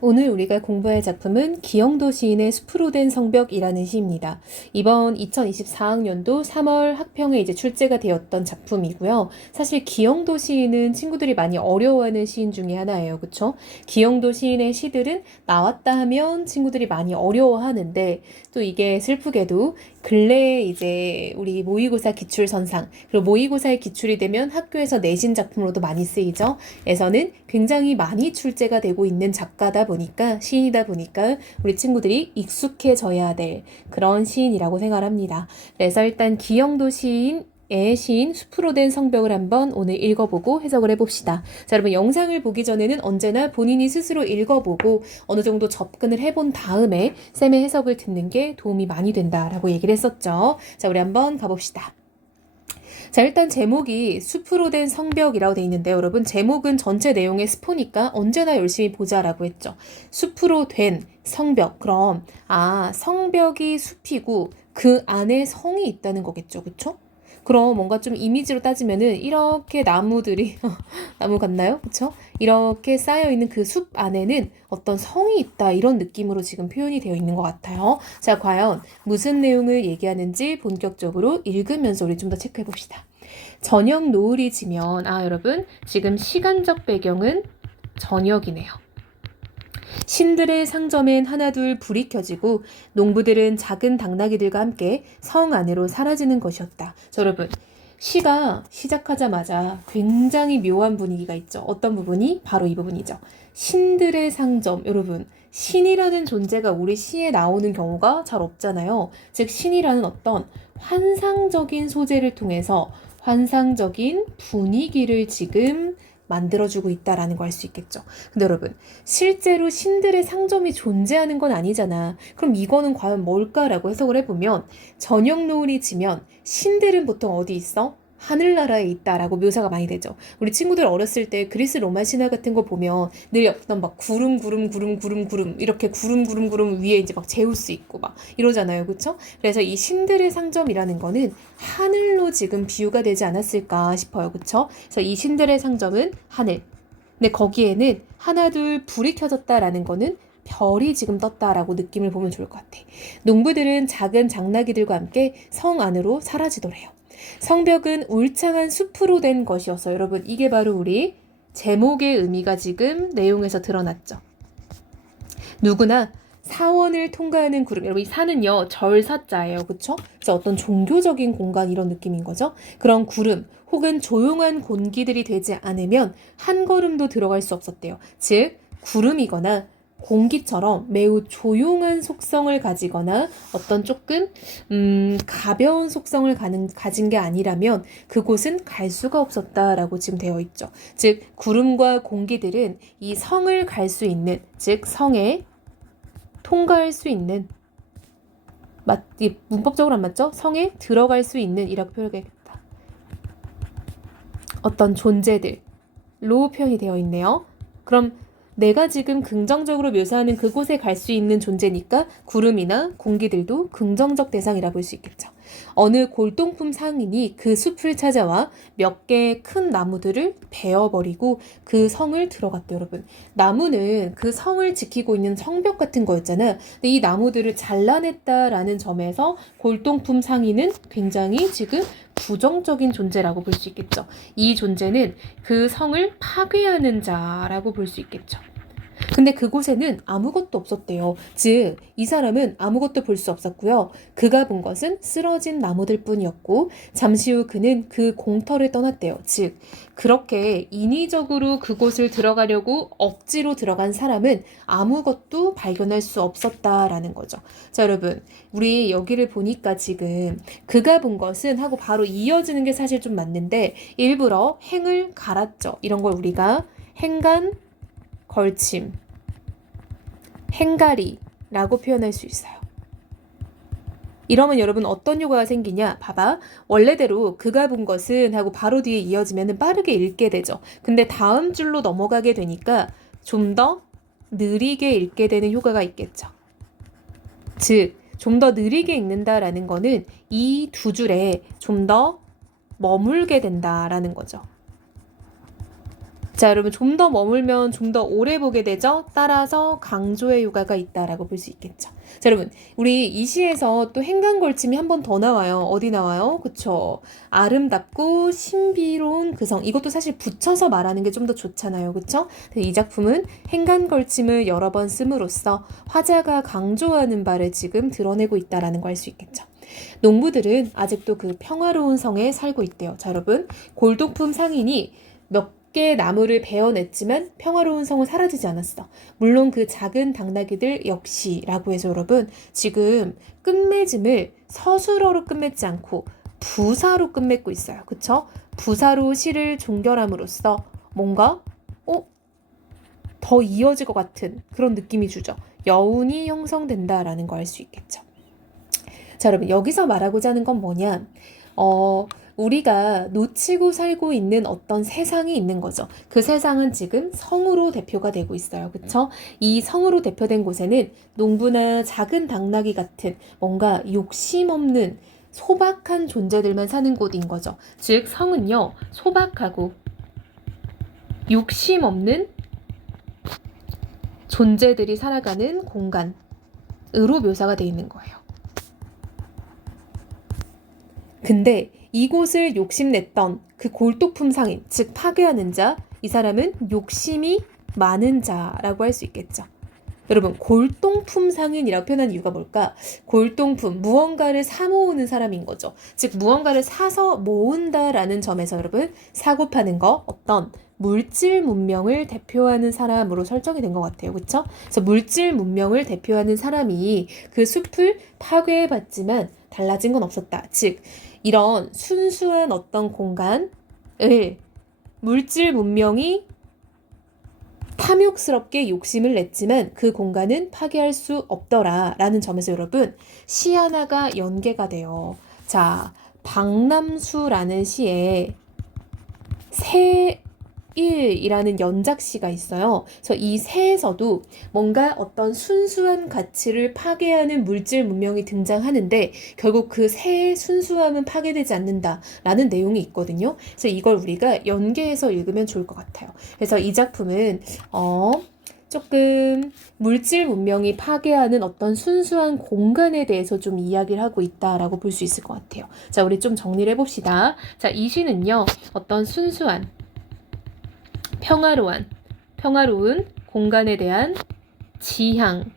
오늘 우리가 공부할 작품은 기영도 시인의 숲으로 된 성벽이라는 시입니다. 이번 2024학년도 3월 학평에 이제 출제가 되었던 작품이고요. 사실 기영도 시인은 친구들이 많이 어려워하는 시인 중에 하나예요. 그쵸? 기영도 시인의 시들은 나왔다 하면 친구들이 많이 어려워하는데 또 이게 슬프게도 근래에 이제 우리 모의고사 기출선상 그리고 모의고사에 기출이 되면 학교에서 내신 작품으로도 많이 쓰이죠. 에서는 굉장히 많이 출제가 되고 있는 작가다 보니까 시인이다 보니까 우리 친구들이 익숙해져야 될 그런 시인이라고 생각합니다. 그래서 일단 기영도 시인의 시인 숲으로 된 성벽을 한번 오늘 읽어보고 해석을 해봅시다. 자, 여러분 영상을 보기 전에는 언제나 본인이 스스로 읽어보고 어느 정도 접근을 해본 다음에 쌤의 해석을 듣는 게 도움이 많이 된다라고 얘기를 했었죠. 자, 우리 한번 가봅시다. 자, 일단 제목이 숲으로 된 성벽이라고 돼 있는데 여러분 제목은 전체 내용의 스포니까 언제나 열심히 보자라고 했죠. 숲으로 된 성벽. 그럼 성벽이 숲이고 그 안에 성이 있다는 거겠죠. 그쵸? 그럼 뭔가 좀 이미지로 따지면은 이렇게 나무들이 나무 같나요? 그쵸? 이렇게 쌓여있는 그 숲 안에는 어떤 성이 있다 이런 느낌으로 지금 표현이 되어 있는 것 같아요. 자, 과연 무슨 내용을 얘기하는지 본격적으로 읽으면서 우리 좀 더 체크해 봅시다. 저녁 노을이 지면 여러분 지금 시간적 배경은 저녁이네요. 신들의 상점엔 하나둘 불이 켜지고 농부들은 작은 당나귀들과 함께 성 안으로 사라지는 것이었다. 자, 여러분 시가 시작하자마자 굉장히 묘한 분위기가 있죠. 어떤 부분이? 바로 이 부분이죠. 신들의 상점. 여러분 신이라는 존재가 우리 시에 나오는 경우가 잘 없잖아요. 즉 신이라는 어떤 환상적인 소재를 통해서 환상적인 분위기를 지금 만들어주고 있다라는 걸 알 수 있겠죠. 근데 여러분 실제로 신들의 상점이 존재하는 건 아니잖아. 그럼 이거는 과연 뭘까라고 해석을 해보면 저녁 노을이 지면 신들은 보통 어디 있어? 하늘나라에 있다라고 묘사가 많이 되죠. 우리 친구들 어렸을 때 그리스 로마 신화 같은 거 보면 늘 어떤 막 구름 이렇게 구름 위에 이제 막 제우스 있고 막 이러잖아요. 그쵸? 그래서 이 신들의 상점이라는 거는 하늘로 지금 비유가 되지 않았을까 싶어요. 그쵸? 그래서 이 신들의 상점은 하늘. 근데 거기에는 하나둘 불이 켜졌다라는 거는 별이 지금 떴다라고 느낌을 보면 좋을 것 같아. 농부들은 작은 장나귀들과 함께 성 안으로 사라지더래요. 성벽은 울창한 숲으로 된 것이어서 여러분 이게 바로 우리 제목의 의미가 지금 내용에서 드러났죠. 누구나 사원을 통과하는 구름. 여러분 이 사는요 절사자예요. 그쵸? 그래서 어떤 종교적인 공간 이런 느낌인 거죠. 그런 구름 혹은 조용한 곤기들이 되지 않으면 한 걸음도 들어갈 수 없었대요. 즉 구름이거나 공기처럼 매우 조용한 속성을 가지거나 어떤 조금 가벼운 속성을 가진 게 아니라면 그곳은 갈 수가 없었다라고 지금 되어 있죠. 즉 구름과 공기들은 이 성을 갈 수 있는, 즉 성에 통과할 수 있는, 문법적으로 안 맞죠? 성에 들어갈 수 있는 이라고 표현하겠다. 어떤 존재들로 표현이 되어 있네요. 그럼 내가 지금 긍정적으로 묘사하는 그곳에 갈 수 있는 존재니까 구름이나 공기들도 긍정적 대상이라 볼 수 있겠죠. 어느 골동품 상인이 그 숲을 찾아와 몇 개의 큰 나무들을 베어버리고 그 성을 들어갔대요. 여러분 나무는 그 성을 지키고 있는 성벽 같은 거였잖아. 근데 이 나무들을 잘라냈다라는 점에서 골동품 상인은 굉장히 지금 부정적인 존재라고 볼 수 있겠죠. 이 존재는 그 성을 파괴하는 자라고 볼 수 있겠죠. 근데 그곳에는 아무것도 없었대요. 즉, 이 사람은 아무것도 볼 수 없었고요. 그가 본 것은 쓰러진 나무들 뿐이었고, 잠시 후 그는 그 공터를 떠났대요. 즉, 그렇게 인위적으로 그곳을 들어가려고 억지로 들어간 사람은 아무것도 발견할 수 없었다라는 거죠. 자, 여러분, 우리 여기를 보니까 지금 그가 본 것은 하고 바로 이어지는 게 사실 좀 맞는데, 일부러 행을 갈았죠. 이런 걸 우리가 행간, 걸침, 행가리라고 표현할 수 있어요. 이러면 여러분 어떤 효과가 생기냐? 봐봐. 원래대로 그가 본 것은 하고 바로 뒤에 이어지면 빠르게 읽게 되죠. 근데 다음 줄로 넘어가게 되니까 좀 더 느리게 읽게 되는 효과가 있겠죠. 즉, 좀 더 느리게 읽는다라는 거는 이 두 줄에 좀 더 머물게 된다라는 거죠. 자, 여러분 좀 더 머물면 좀 더 오래 보게 되죠? 따라서 강조의 효과가 있다라고 볼 수 있겠죠. 자, 여러분 우리 이 시에서 또 행간걸침이 한 번 더 나와요. 어디 나와요? 그쵸? 아름답고 신비로운 그성. 이것도 사실 붙여서 말하는 게 좀 더 좋잖아요. 그쵸? 이 작품은 행간걸침을 여러 번 씀으로써 화자가 강조하는 바를 지금 드러내고 있다라는 걸 알 수 있겠죠. 농부들은 아직도 그 평화로운 성에 살고 있대요. 자, 여러분 골동품 상인이 몇 개 나무를 베어냈지만 평화로운 성은 사라지지 않았어. 물론 그 작은 당나귀들 역시라고 해서 여러분 지금 끝맺음을 서술어로 끝맺지 않고 부사로 끝맺고 있어요. 그쵸? 부사로 시를 종결함으로써 뭔가 더 이어질 것 같은 그런 느낌이 주죠. 여운이 형성된다라는 거 알 수 있겠죠. 자, 여러분 여기서 말하고자 하는 건 뭐냐? 우리가 놓치고 살고 있는 어떤 세상이 있는 거죠. 그 세상은 지금 성으로 대표가 되고 있어요. 그쵸? 이 성으로 대표된 곳에는 농부나 작은 당나귀 같은 뭔가 욕심 없는 소박한 존재들만 사는 곳인 거죠. 즉 성은요, 소박하고 욕심 없는 존재들이 살아가는 공간으로 묘사가 되어 있는 거예요. 근데 이곳을 욕심냈던 그 골동품 상인, 즉 파괴하는 자, 이 사람은 욕심이 많은 자라고 할 수 있겠죠. 여러분 골동품 상인이라고 표현한 이유가 뭘까? 골동품, 무언가를 사 모으는 사람인 거죠. 즉 무언가를 사서 모은다라는 점에서 여러분 사고 파는 거 어떤 물질 문명을 대표하는 사람으로 설정이 된 것 같아요. 그렇죠? 그래서 물질 문명을 대표하는 사람이 그 숲을 파괴해봤지만 달라진 건 없었다. 즉 이런 순수한 어떤 공간을 물질 문명이 탐욕스럽게 욕심을 냈지만 그 공간은 파괴할 수 없더라 라는 점에서 여러분 시 하나가 연계가 돼요. 자, 박남수라는 시에 새일이라는 연작시가 있어요. 그래서 이 새에서도 뭔가 어떤 순수한 가치를 파괴하는 물질 문명이 등장하는데 결국 그 새의 순수함은 파괴되지 않는다라는 내용이 있거든요. 그래서 이걸 우리가 연계해서 읽으면 좋을 것 같아요. 그래서 이 작품은 조금 물질 문명이 파괴하는 어떤 순수한 공간에 대해서 좀 이야기를 하고 있다라고 볼 수 있을 것 같아요. 자, 우리 좀 정리를 해봅시다. 자, 이 시는요, 어떤 순수한 평화로운 공간에 대한 지향,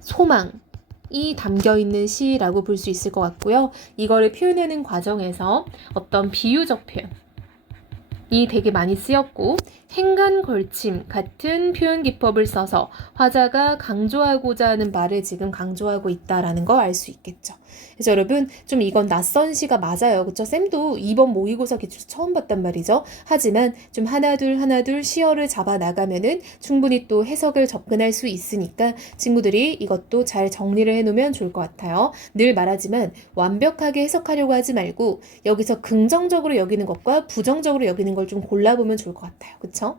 소망이 담겨있는 시라고 볼 수 있을 것 같고요. 이거를 표현하는 과정에서 어떤 비유적 표현이 되게 많이 쓰였고 행간걸침 같은 표현 기법을 써서 화자가 강조하고자 하는 말을 지금 강조하고 있다라는 걸 알 수 있겠죠. 그래서 여러분 좀 이건 낯선 시가 맞아요. 그쵸? 쌤도 이번 모의고사 기출 처음 봤단 말이죠. 하지만 좀 하나둘 시어를 잡아 나가면은 충분히 또 해석을 접근할 수 있으니까 친구들이 이것도 잘 정리를 해놓으면 좋을 것 같아요. 늘 말하지만 완벽하게 해석하려고 하지 말고 여기서 긍정적으로 여기는 것과 부정적으로 여기는 걸 좀 골라보면 좋을 것 같아요. 그쵸?